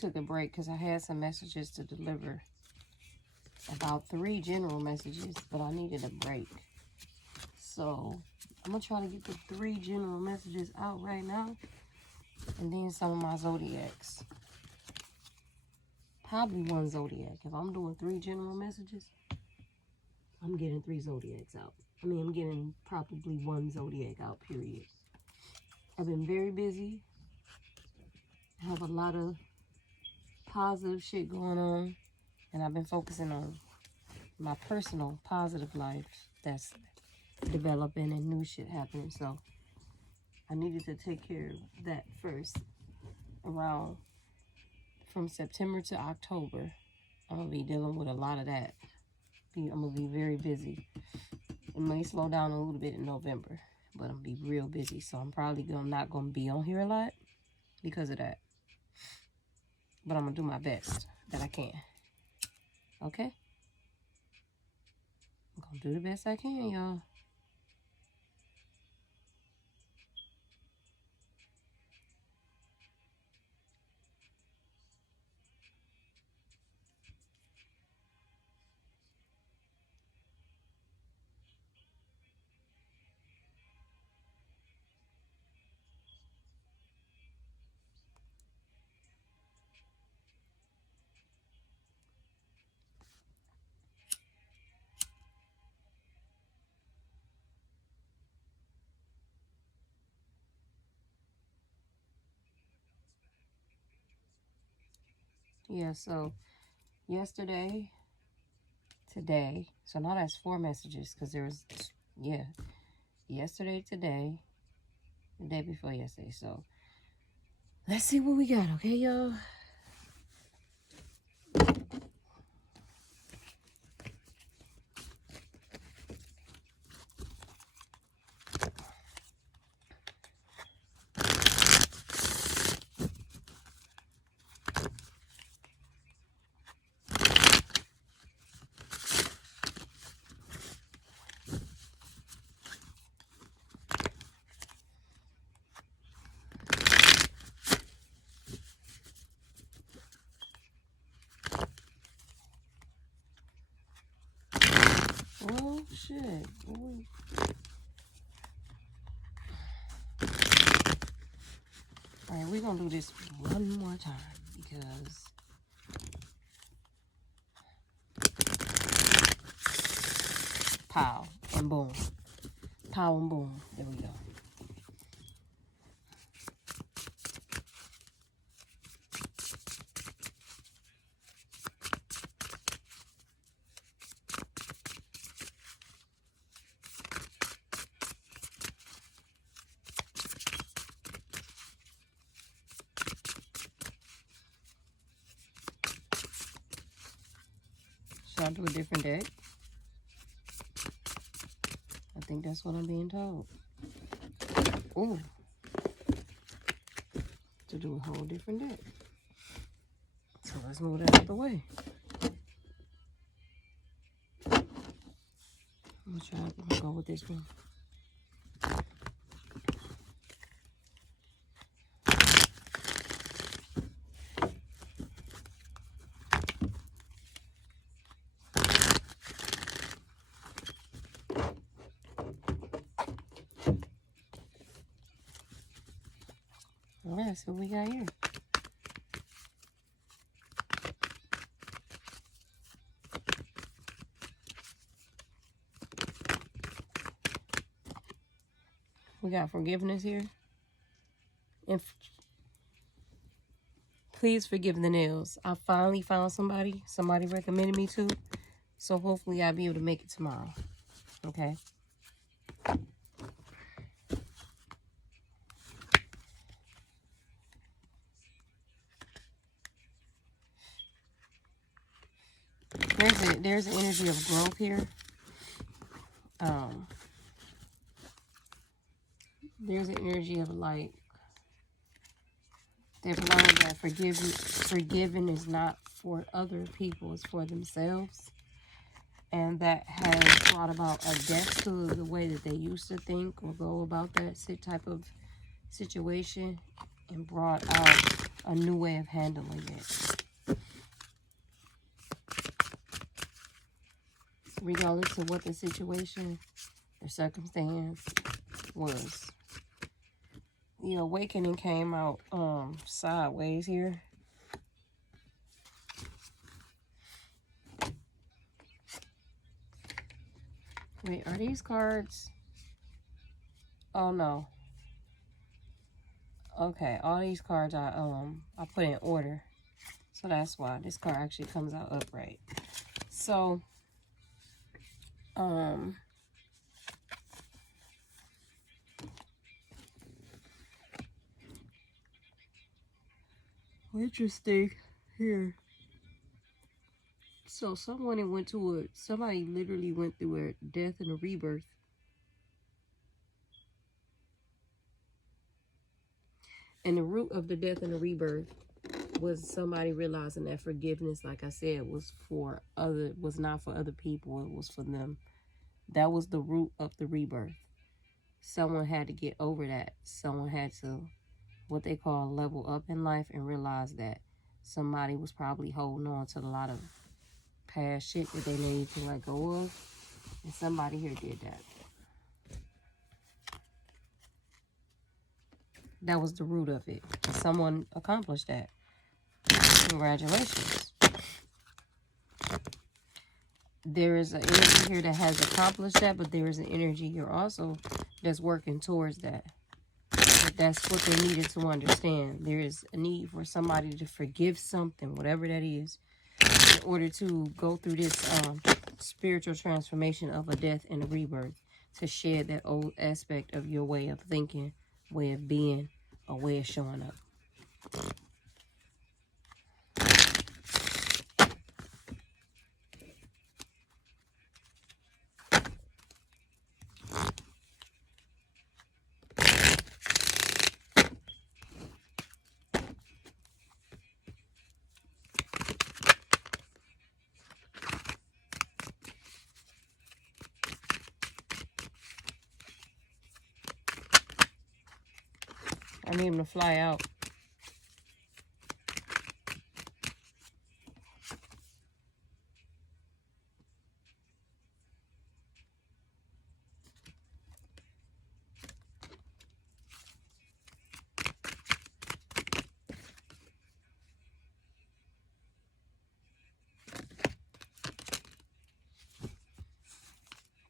took a break because I had some messages to deliver. About 3 general messages, but I needed a break. So I'm going to try to get the 3 general messages out right now. And then some of my zodiacs. Probably 1 zodiac. If I'm doing 3 general messages, I'm getting 3 zodiacs out. I mean, I'm getting probably 1 zodiac out, period. I've been very busy. I have a lot of positive shit going on. And I've been focusing on my personal positive life that's developing and new shit happening. So I needed to take care of that first. Around from September to October, I'm going to be dealing with a lot of that. I'm going to be very busy. It may slow down a little bit in November, but I'm going to be real busy. So I'm probably not going to be on here a lot because of that. But I'm going to do my best that I can. Okay? I'm going to do the best I can, y'all. Yeah, so yesterday, today, so now that's 4 messages because there was, yeah, yesterday, today, the day before yesterday. So let's see what we got, okay, y'all? Oh, shit. Ooh. All right, we're going to do this one more time because pow and boom. Pow and boom. There we go. Should I do a different deck? I think that's what I'm being told. Ooh. To do a whole different deck. So let's move that out the way. I'm gonna go with this one. All right, so what we got here. We got forgiveness here. And please forgive the nails. I finally found somebody recommended me to. So hopefully I'll be able to make it tomorrow. Okay. There's an energy of growth here. There's an energy of like they've learned that forgiving is not for other people, it's for themselves. And that has brought about a death to the way that they used to think or go about that type of situation. and brought out a new way of handling it. Regardless of what the situation or circumstance was. The awakening came out sideways here. Wait, are these cards? Oh no. Okay, all these cards I put in order. So that's why this card actually comes out upright. So interesting here. So somebody literally went through a death and a rebirth. And the root of the death and the rebirth was somebody realizing that forgiveness, like I said, was not for other people, it was for them. That was the root of the rebirth. Someone had to get over that. Someone had to, what they call, level up in life and realize that somebody was probably holding on to a lot of past shit that they needed to let go of. And somebody here did that. That was the root of it. Someone accomplished that. Congratulations. There is an energy here that has accomplished that, but there is an energy here also that's working towards that. But that's what they needed to understand. There is a need for somebody to forgive something, whatever that is, in order to go through this spiritual transformation of a death and a rebirth, to shed that old aspect of your way of thinking, way of being, or way of showing up. I need him to fly out.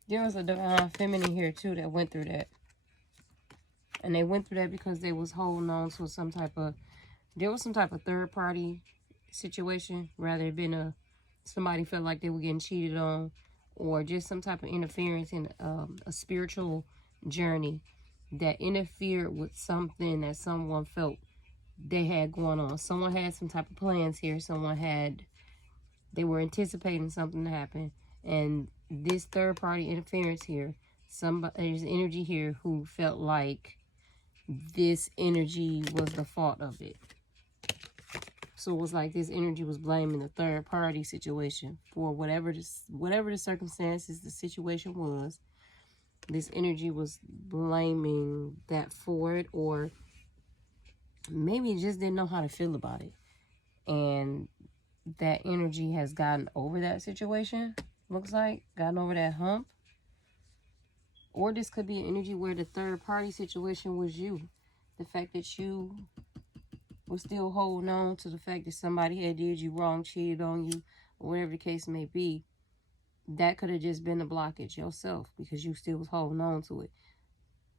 There was a divine feminine here too that went through that. And they went through that because they was holding on to there was some type of third party situation, rather it been somebody felt like they were getting cheated on, or just some type of interference in a spiritual journey that interfered with something that someone felt they had going on. Someone had some type of plans here. They were anticipating something to happen. And this third party interference here, there's energy here who felt like this energy was the fault of it. So it was like this energy was blaming the third party situation for whatever the circumstances, the situation was. This energy was blaming that for it, or maybe it just didn't know how to feel about it. And that energy has gotten over that situation, looks like, gotten over that hump. Or this could be an energy where the third party situation was you. The fact that you were still holding on to the fact that somebody had did you wrong, cheated on you, or whatever the case may be. That could have just been a blockage yourself because you still was holding on to it.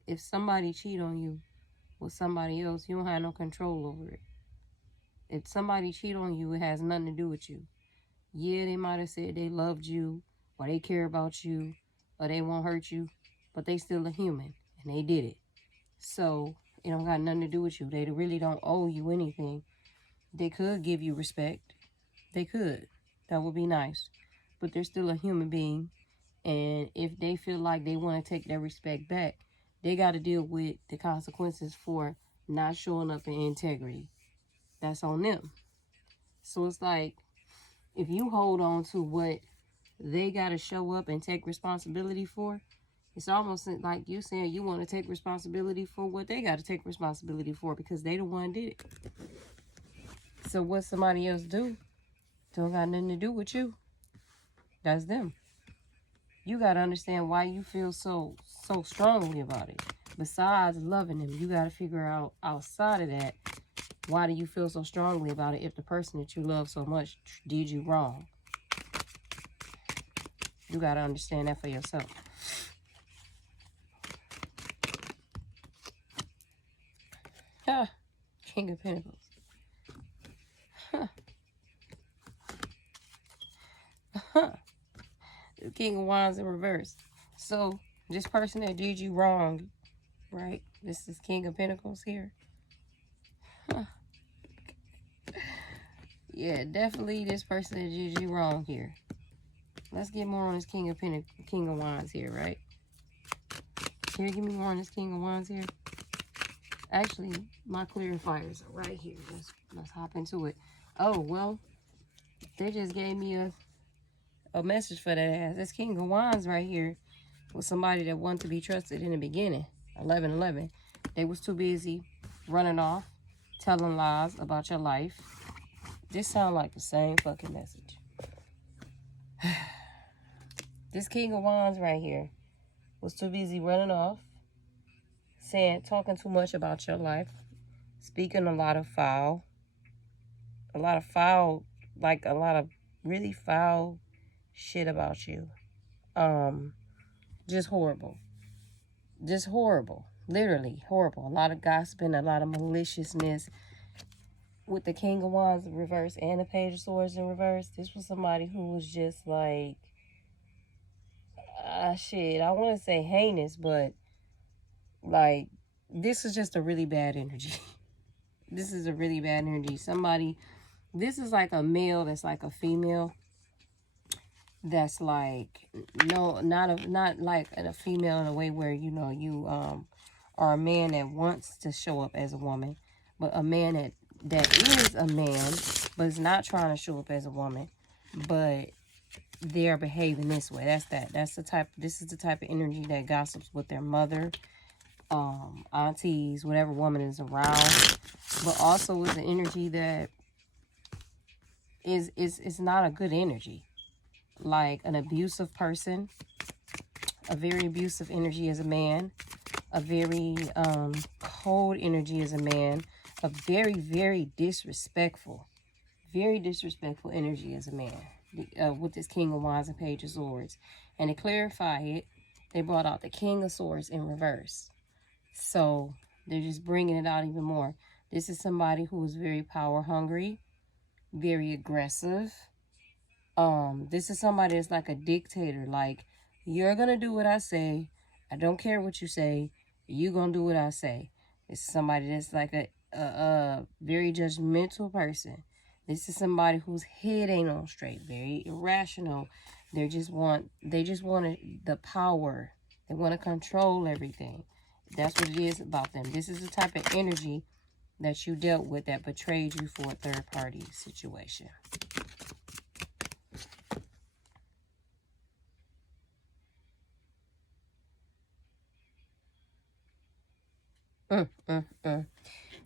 If somebody cheat on you with somebody else, you don't have no control over it. If somebody cheat on you, it has nothing to do with you. Yeah, they might have said they loved you, or they care about you, or they won't hurt you, but they still a human, and they did it. So it don't got nothing to do with you. They really don't owe you anything. They could give you respect. They could. That would be nice. But they're still a human being, and if they feel like they want to take their respect back, they got to deal with the consequences for not showing up in integrity. That's on them. So it's like, if you hold on to what they got to show up and take responsibility for, It's almost like you saying you want to take responsibility for what they got to take responsibility for because they the one did it. So what somebody else do don't got nothing to do with you. That's them. You got to understand why you feel so strongly about it. Besides loving them, you got to figure out outside of that, why do you feel so strongly about it if the person that you love so much did you wrong? You got to understand that for yourself. Huh. King of Pentacles. Huh. Huh. The King of Wands in reverse. So, this person that did you wrong, right? This is King of Pentacles here. Huh. Yeah, definitely this person that did you wrong here. Let's get more on this King of Wands here, right? Can you give me more on this King of Wands here? Actually, my clarifiers are right here. Let's hop into it. Oh, well, they just gave me a message for that ass. This King of Wands right here was somebody that wanted to be trusted in the beginning. 11-11. They was too busy running off, telling lies about your life. This sounds like the same fucking message. This King of Wands right here was too busy running off, talking too much about your life, speaking a lot of really foul shit about you. Just horrible. Just horrible. Literally horrible. A lot of gossiping, a lot of maliciousness. With the King of Wands in reverse and the Page of Swords in reverse, this was somebody who was just like, shit, I want to say heinous, but like, this is just a really bad energy. This is a really bad energy. This is like a male that's like a female. That's like, no, not like a female in a way where, you know, you are a man that wants to show up as a woman, but a man that is a man, but is not trying to show up as a woman, but they're behaving this way. This is the type of energy that gossips with their mother, aunties, whatever woman is around, but also is an energy that is not a good energy. Like an abusive person, a very abusive energy as a man, a very cold energy as a man, a very, very disrespectful energy as a man, with this King of Wands and Page of Swords. And to clarify it, they brought out the King of Swords in reverse. So they're just bringing it out even more. This is somebody who is very power hungry, very aggressive. This is somebody that's like a dictator. Like, you're gonna do what I say. I don't care what you say. You're gonna do what I say. This is somebody that's like a very judgmental person. This is somebody whose head ain't on straight, very irrational. They just want the power. They want to control everything. That's what it is about them. This is the type of energy that you dealt with that betrayed you for a third party situation.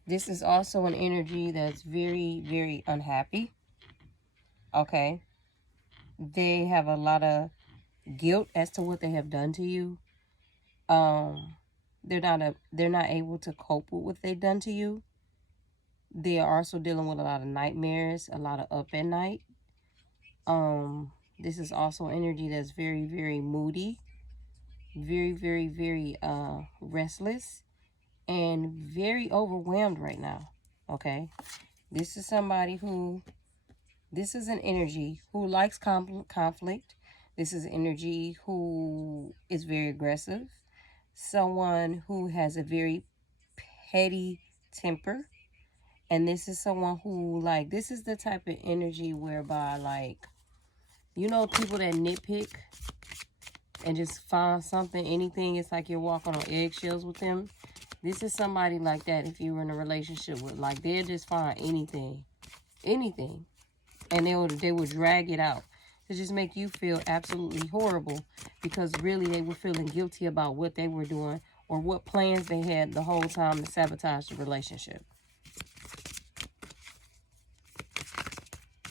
This is also an energy that's very, very unhappy. Okay. They have a lot of guilt as to what they have done to you. They're not able to cope with what they've done to you. They are also dealing with a lot of nightmares, a lot of up at night. This is also energy that's very, very moody, very, very, very restless, and very overwhelmed right now. Okay, this is somebody this is an energy who likes conflict. This is energy who is very aggressive. Someone who has a very petty temper. And this is someone who, like, this is the type of energy whereby, like, you know, people that nitpick and just find something, anything, it's like you're walking on eggshells with them. This is somebody like that if you were in a relationship with. Like, they'll just find anything. And they would drag it out. to just make you feel absolutely horrible, because really they were feeling guilty about what they were doing or what plans they had the whole time to sabotage the relationship.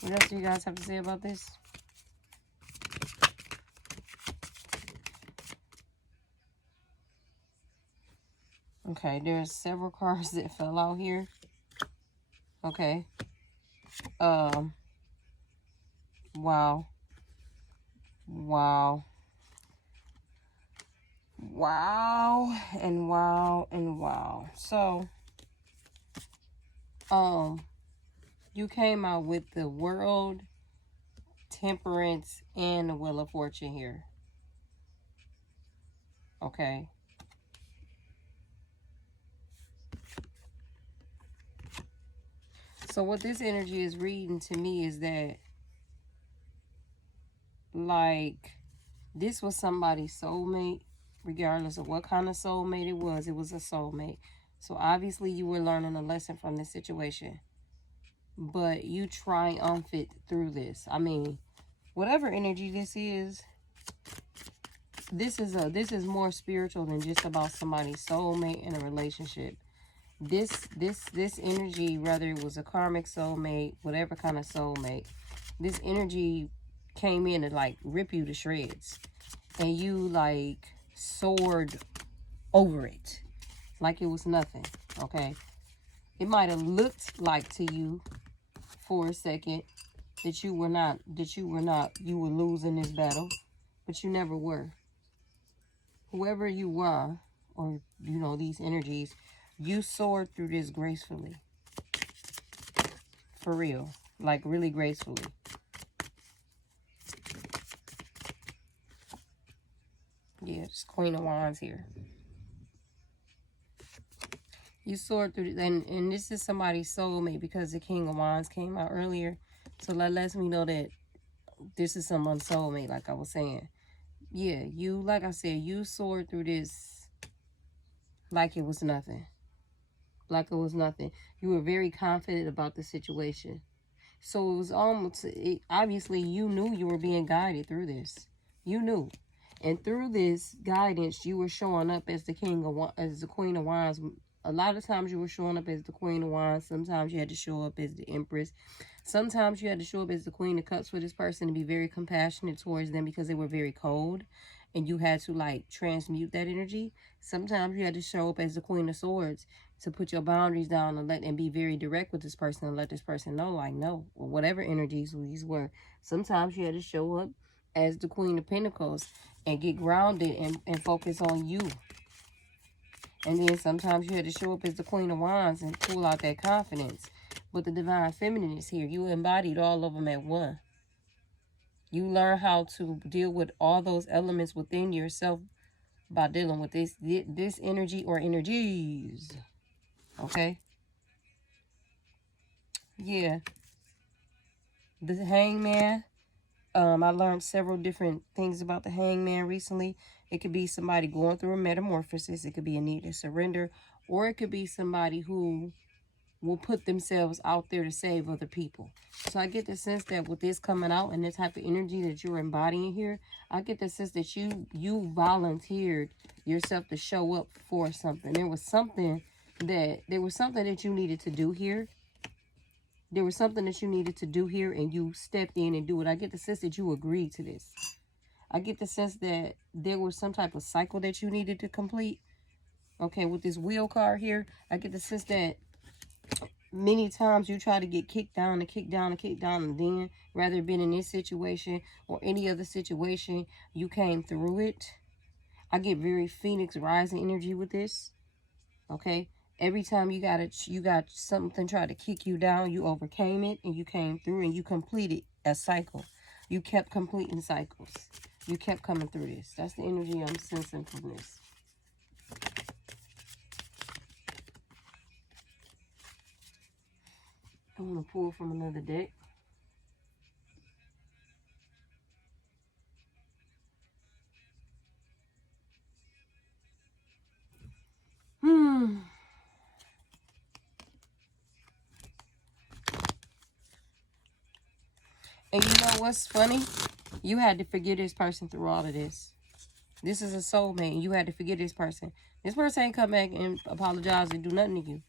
What else do you guys have to say about this? Okay, there's several cards that fell out here. Okay. Wow. Wow. Wow. And wow and wow. So, you came out with the World, Temperance, and the Wheel of Fortune here. Okay. So what this energy is reading to me is that, like, this was somebody's soulmate, regardless of what kind of soulmate it was a soulmate. So obviously you were learning a lesson from this situation, but you triumphed through this. I mean, whatever energy this is more spiritual than just about somebody's soulmate in a relationship. This energy, whether it was a karmic soulmate, whatever kind of soulmate, this energy came in to like rip you to shreds, and you like soared over it like it was nothing. Okay, it might have looked like to you for a second that you were losing this battle, but you never were. Whoever you were, or you know, these energies, you soared through this gracefully. For real. Like really gracefully. Yeah, it's Queen of Wands here. You soared through, and this is somebody's soulmate because the King of Wands came out earlier. So that lets me know that this is someone's soulmate, like I was saying. Yeah, you, like I said, you soared through this like it was nothing. Like it was nothing. You were very confident about the situation. So it was almost, obviously you knew you were being guided through this. You knew. And through this guidance, you were showing up as the Queen of Wands. A lot of times you were showing up as the Queen of Wands. Sometimes you had to show up as the Empress. Sometimes you had to show up as the Queen of Cups for this person, to be very compassionate towards them because they were very cold. And you had to like transmute that energy. Sometimes you had to show up as the Queen of Swords to put your boundaries down and be very direct with this person and let this person know, like, no, or whatever energies these were. Sometimes you had to show up as the Queen of Pentacles and get grounded and focus on you. And then sometimes you had to show up as the Queen of Wands and pull out that confidence. But the Divine Feminine is here. You embodied all of them at one. You learn how to deal with all those elements within yourself by dealing with this energy or energies. Okay? Yeah. The Hangman. I learned several different things about the Hangman recently. It could be somebody going through a metamorphosis. It could be a need to surrender. Or it could be somebody who will put themselves out there to save other people. So I get the sense that with this coming out and this type of energy that you're embodying here, I get the sense that you volunteered yourself to show up for something. There was something that you needed to do here. There was something that you needed to do here, and you stepped in and do it. I get the sense that you agreed to this. I get the sense that there was some type of cycle that you needed to complete. Okay, with this wheel card here, I get the sense that many times you try to get kicked down and kicked down and kicked down, and then rather been in this situation or any other situation, you came through it. I get very Phoenix rising energy with this. Okay, every time you got something try to kick you down, you overcame it and you came through and you completed a cycle. You kept completing cycles. You kept coming through this. That's the energy I'm sensing from this. I'm going to pull from another deck. And you know what's funny? You had to forgive this person through all of this. This is a soulmate, and you had to forgive this person. This person ain't come back and apologize and do nothing to you.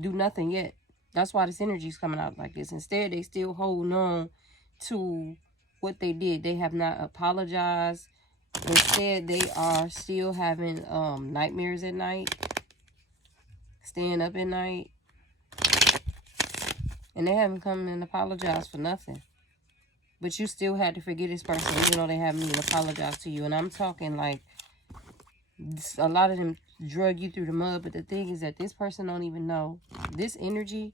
Do nothing yet. That's why this energy is coming out like this. Instead, they still holding on to what they did. They have not apologized. Instead, they are still having nightmares at night. Staying up at night. And they haven't come and apologized for nothing. But you still had to forgive this person, even though they haven't even apologized to you. And I'm talking like, a lot of them drug you through the mud. But the thing is that this person don't even know. This energy,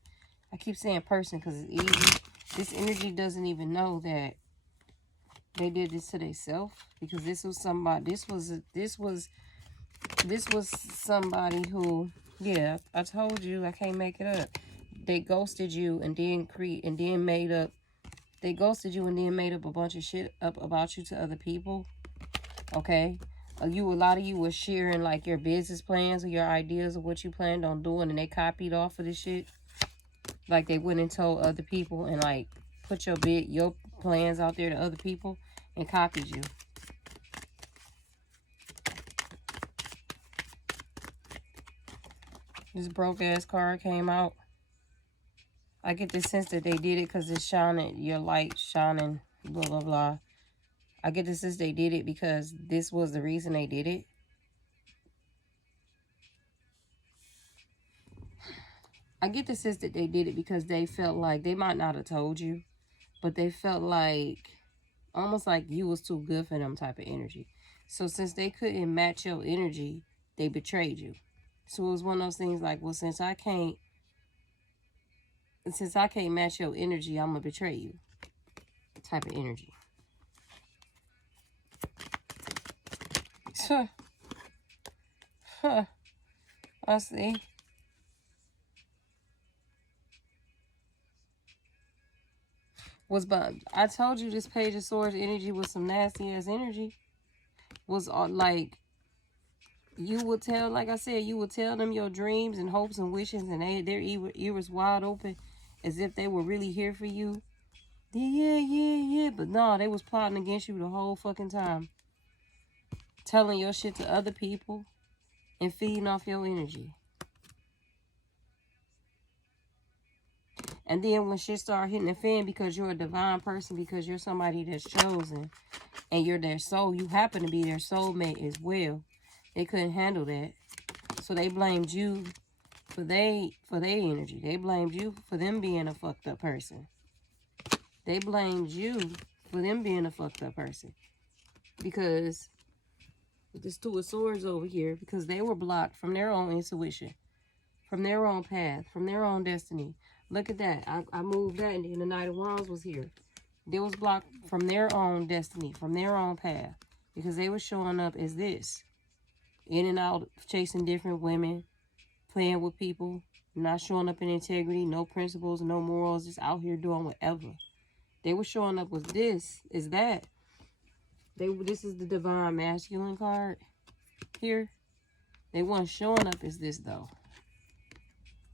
I keep saying person because it's easy. This energy doesn't even know that they did this to themselves. Because this was somebody, this was somebody who, yeah, I told you, I can't make it up. They ghosted you and then made up. They ghosted you and then made up a bunch of shit up about you to other people. Okay? A lot of you were sharing like your business plans or your ideas of what you planned on doing, and they copied off of this shit. Like they went and told other people and like put your plans out there to other people and copied you. This broke ass card came out. I get the sense that they did it because it's shining, your light shining, blah, blah, blah. I get the sense they did it because this was the reason they did it. I get the sense that they did it because they felt like, they might not have told you, but they felt like, almost like you was too good for them type of energy. So since they couldn't match your energy, they betrayed you. So it was one of those things like, well, since I can't match your energy, I'm going to betray you. Type of energy. I see. I told you this Page of Swords energy was some nasty ass energy. Was like, you would tell, like I said, you would tell them your dreams and hopes and wishes, and their ears wide open as if they were really here for you. Yeah. But no, they was plotting against you the whole fucking time. Telling your shit to other people and feeding off your energy. And then when shit start hitting the fan because you're a divine person, because you're somebody that's chosen, and you're their soul, you happen to be their soulmate as well. They couldn't handle that. So they blamed you for their energy. They blamed you for them being a fucked up person. They blamed you for them being a fucked up person. Because with this Two of Swords over here, because they were blocked from their own intuition, from their own path, from their own destiny. Look at that. I moved that, and then the Knight of Wands was here. They was blocked from their own destiny, from their own path, because they were showing up as this. In and out, chasing different women, playing with people, not showing up in integrity, no principles, no morals, just out here doing whatever. They were showing up with this, is that. This is the Divine Masculine card here. They weren't showing up as this, though.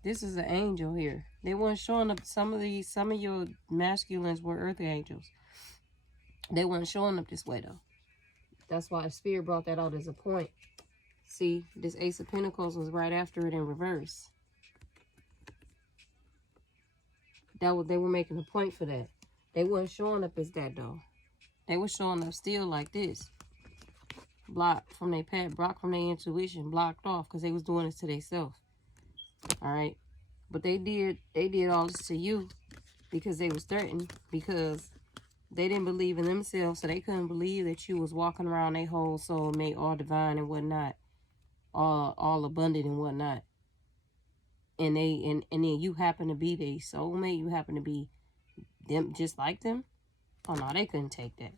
This is an angel here. They weren't showing up. Some of your masculines were earth angels. They weren't showing up this way, though. That's why Spirit brought that out as a point. See, this Ace of Pentacles was right after it in reverse. They were making a point for that. They weren't showing up as that, though. They were showing up still like this. Blocked from their path, blocked from their intuition, blocked off because they was doing this to themselves. All right? But they did all this to you because they was threatened, because they didn't believe in themselves, so they couldn't believe that you was walking around their whole soul, made all divine and whatnot, all abundant and whatnot. And then you happen to be their soulmate, you happen to be them just like them. Oh no, they couldn't take that.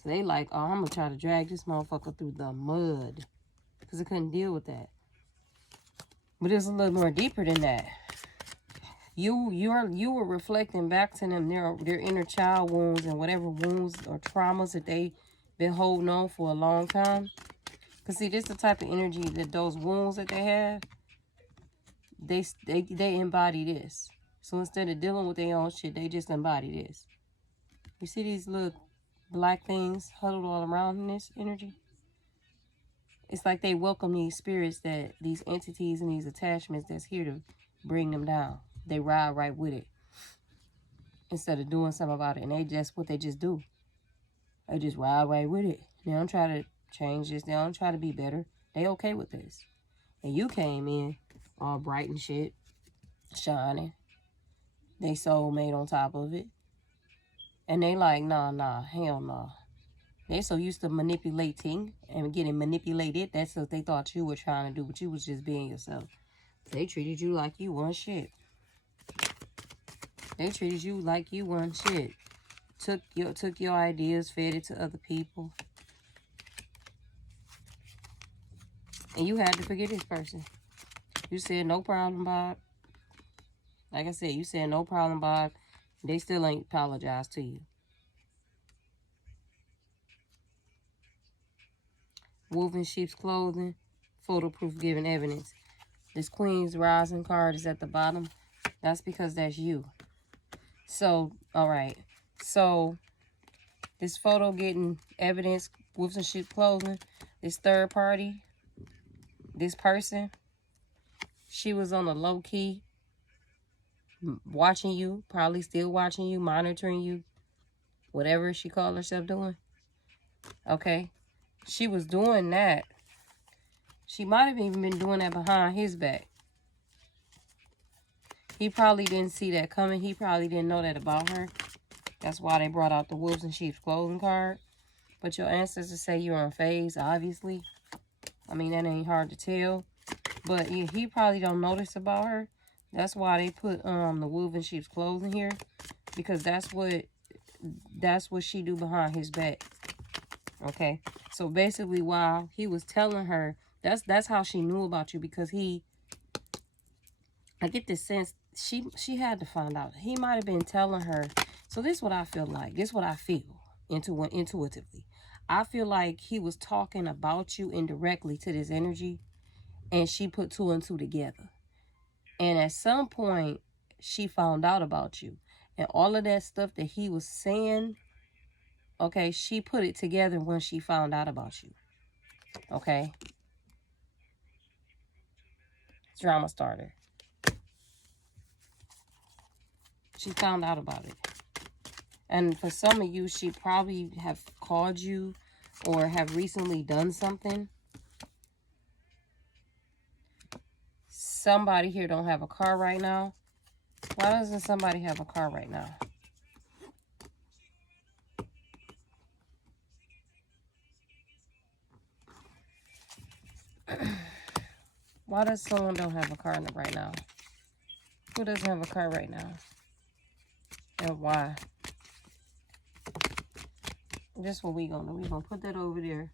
So they like, oh, I'm gonna try to drag this motherfucker through the mud, because they couldn't deal with that. But it's a little more deeper than that. You were reflecting back to them their inner child wounds and whatever wounds or traumas that they've been holding on for a long time. Because see, this is the type of energy that those wounds that they have, they embody this. So instead of dealing with their own shit, they just embody this. You see these little black things huddled all around in this energy. It's like they welcome these spirits, that these entities and these attachments that's here to bring them down. They ride right with it instead of doing something about it. And what they just do. They just ride right with it. They don't try to change this. They don't try to be better. They okay with this. And you came in all bright and shit, shining. They soulmate on top of it. And they like, nah, hell nah. They so used to manipulating and getting manipulated. That's what they thought you were trying to do, but you was just being yourself. They treated you like you weren't shit. They treated you like you weren't shit. Took your ideas, fed it to other people. And you had to forget this person. You said, no problem, Bob. Like I said, you said, no problem, Bob. They still ain't apologized to you. Wolf in sheep's clothing, photo proof giving evidence. This Queen's Rising card is at the bottom. That's because that's you. So, all right. So, this photo getting evidence, wolves in sheep's clothing, this third party, this person, she was on a low key, watching you, probably still watching you, monitoring you, whatever she called herself doing. Okay? She was doing that. She might have even been doing that behind his back. He probably didn't see that coming. He probably didn't know that about her. That's why they brought out the wolves in sheep's clothing card. But your ancestors say you're on phase, obviously. I mean, that ain't hard to tell. But yeah, he probably don't notice about her. That's why they put the wolf in sheep's clothing here. Because that's what she do behind his back. Okay? So basically, while he was telling her, that's how she knew about you, because I get this sense she had to find out. He might have been telling her. So this is what I feel like. This is what I feel intuitively. I feel like he was talking about you indirectly to this energy, and she put two and two together. And at some point, she found out about you. And all of that stuff that he was saying, okay, she put it together when she found out about you. Okay? Drama starter. She found out about it. And for some of you, she probably have called you or have recently done something. Somebody here don't have a car right now. Why doesn't somebody have a car right now? Why does someone don't have a car right now? Who doesn't have a car right now? And why? This is what we gonna do. We gonna put that over there.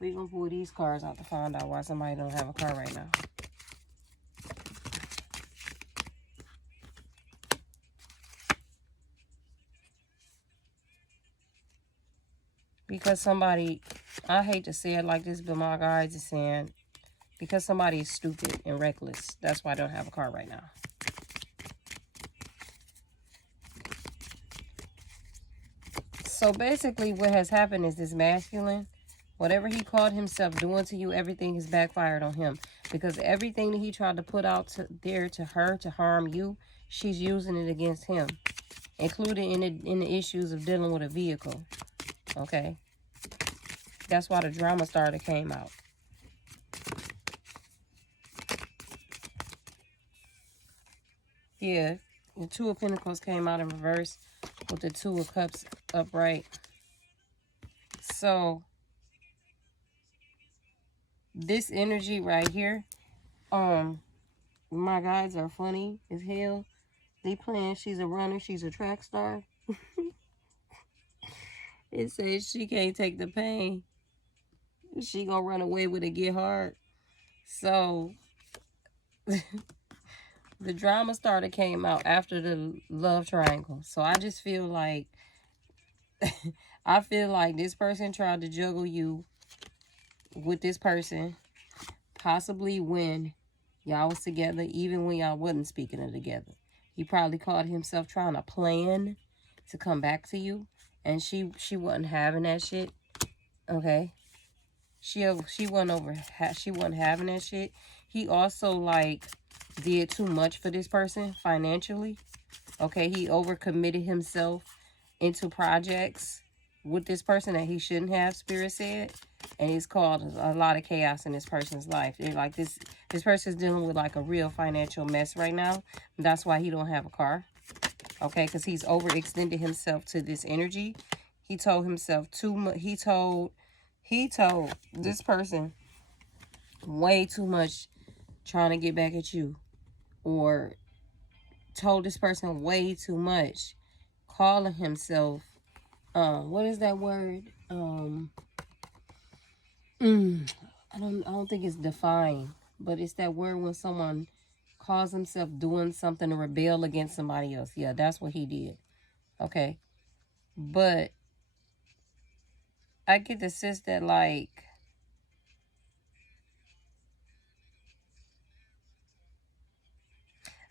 We gonna pull these cards out to find out why somebody don't have a car right now. Because somebody, I hate to say it like this, but my guides are saying, because somebody is stupid and reckless, that's why I don't have a car right now. So basically what has happened is this masculine, whatever he called himself doing to you, everything has backfired on him. Because everything that he tried to put out there to her to harm you, she's using it against him. Including in the issues of dealing with a vehicle. Okay? That's why the drama starter came out. Yeah, the Two of Pentacles came out in reverse with the Two of Cups upright. So, this energy right here, my guides are funny as hell. They playing she's a runner, she's a track star. It says she can't take the pain. She gonna run away with it, get hard. So, the drama starter came out after the love triangle. So I just feel like, I feel like this person tried to juggle you with this person. Possibly when y'all was together, even when y'all wasn't speaking of together. He probably caught himself trying to plan to come back to you. and she wasn't having that shit. Okay, she wasn't having that shit. He also like did too much for this person financially. Okay, he overcommitted himself into projects with this person that he shouldn't have, Spirit said. And he's caused a lot of chaos in this person's life. They're like this person's dealing with like a real financial mess right now. That's why he don't have a car. Okay, because he's overextended himself to this energy. He told himself too much. He told this person way too much trying to get back at you, or told this person way too much, calling himself, what is that word? I don't think it's defined, but it's that word when someone calls himself doing something to rebel against somebody else. Yeah, that's what he did. Okay. But I get the sense that, like,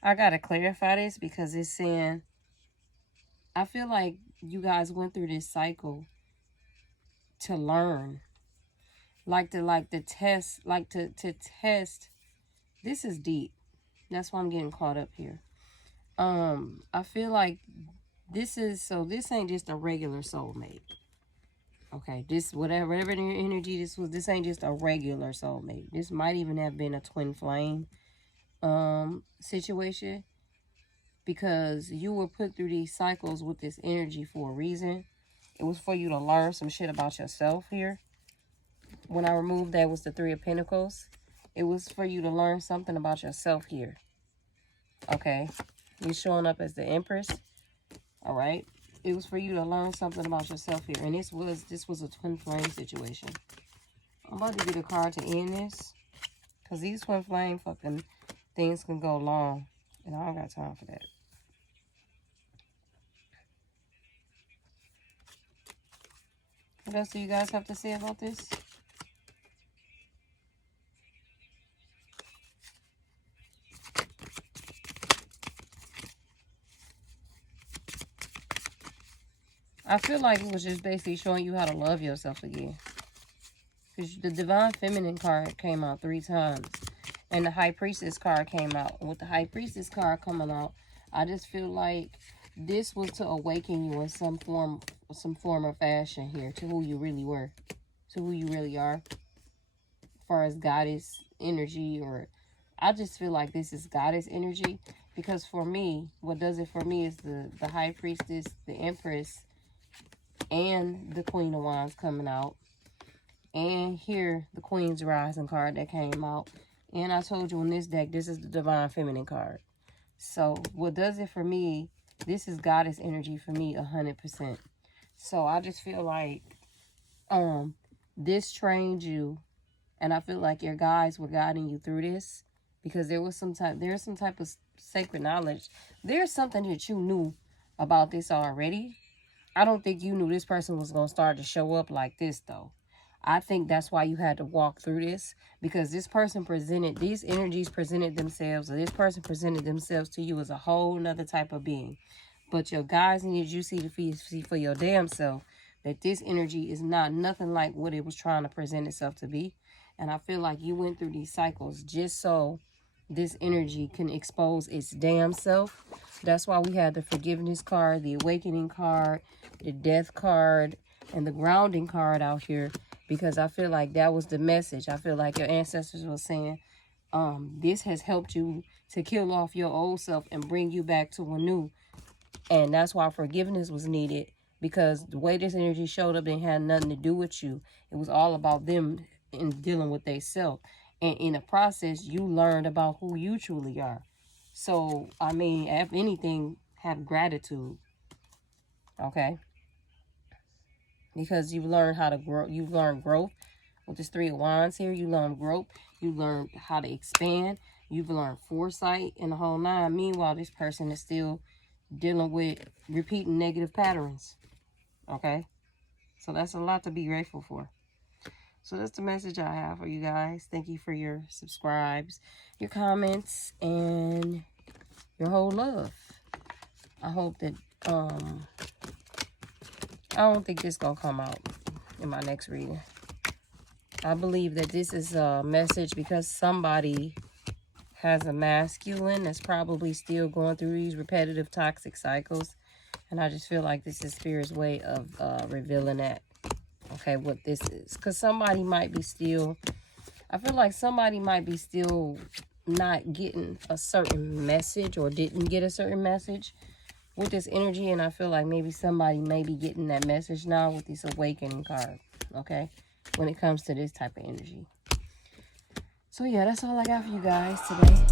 I gotta clarify this because it's saying, I feel like you guys went through this cycle to learn. To test. This is deep. That's why I'm getting caught up here. I feel like this ain't just a regular soulmate. Okay, whatever energy this ain't just a regular soulmate. This might even have been a twin flame situation, because you were put through these cycles with this energy for a reason. It was for you to learn some shit about yourself here. When I removed that was the Three of Pentacles. It was for you to learn something about yourself here. Okay, you're showing up as the Empress. All right, it was for you to learn something about yourself here, and this was a twin flame situation. I'm about to get a card to end this, because these twin flame fucking things can go long, and I don't got time for that. What else do you guys have to say about this? I feel like it was just basically showing you how to love yourself again. Because the Divine Feminine card came out 3 times. And the High Priestess card came out. And with the High Priestess card coming out, I just feel like this was to awaken you in some form or fashion here to who you really were. To who you really are. As far as goddess energy, or I just feel like this is goddess energy. Because for me, what does it for me is the High Priestess, the Empress, and the Queen of Wands coming out. And here, the Queen's Rising card that came out. And I told you in this deck, this is the Divine Feminine card. So, what does it for me, this is goddess energy for me 100%. So, I just feel like this trained you. And I feel like your guides were guiding you through this. Because there's some type of sacred knowledge. There's something that you knew about this already. I don't think you knew this person was going to start to show up like this, though. I think that's why you had to walk through this, because this person these energies presented themselves, or this person presented themselves to you as a whole nother type of being. But your guys need you to see for your damn self that this energy is not nothing like what it was trying to present itself to be. And I feel like you went through these cycles just so this energy can expose its damn self. That's why we had the Forgiveness card, the Awakening card, the Death card, and the Grounding card out here. Because I feel like that was the message. I feel like your ancestors were saying, this has helped you to kill off your old self and bring you back to a new. And that's why forgiveness was needed. Because the way this energy showed up, it had nothing to do with you. It was all about them in dealing with their self. And in the process, you learned about who you truly are. So, I mean, if anything, have gratitude. Okay? Because you've learned how to grow. You've learned growth. With this Three of Wands here, you learned growth. You learned how to expand. You've learned foresight and the whole 9. Meanwhile, this person is still dealing with repeating negative patterns. Okay? So that's a lot to be grateful for. So that's the message I have for you guys. Thank you for your subscribes, your comments, and your whole love. I hope that I don't think this gonna come out in my next reading. I believe that this is a message because somebody has a masculine that's probably still going through these repetitive toxic cycles. And I just feel like this is Spirit's way of revealing that. Okay, what this is. Because somebody might be still... I feel like somebody might be still not getting a certain message or didn't get a certain message with this energy. And I feel like maybe somebody may be getting that message now with this awakening card. Okay, when it comes to this type of energy. So yeah, that's all I got for you guys today.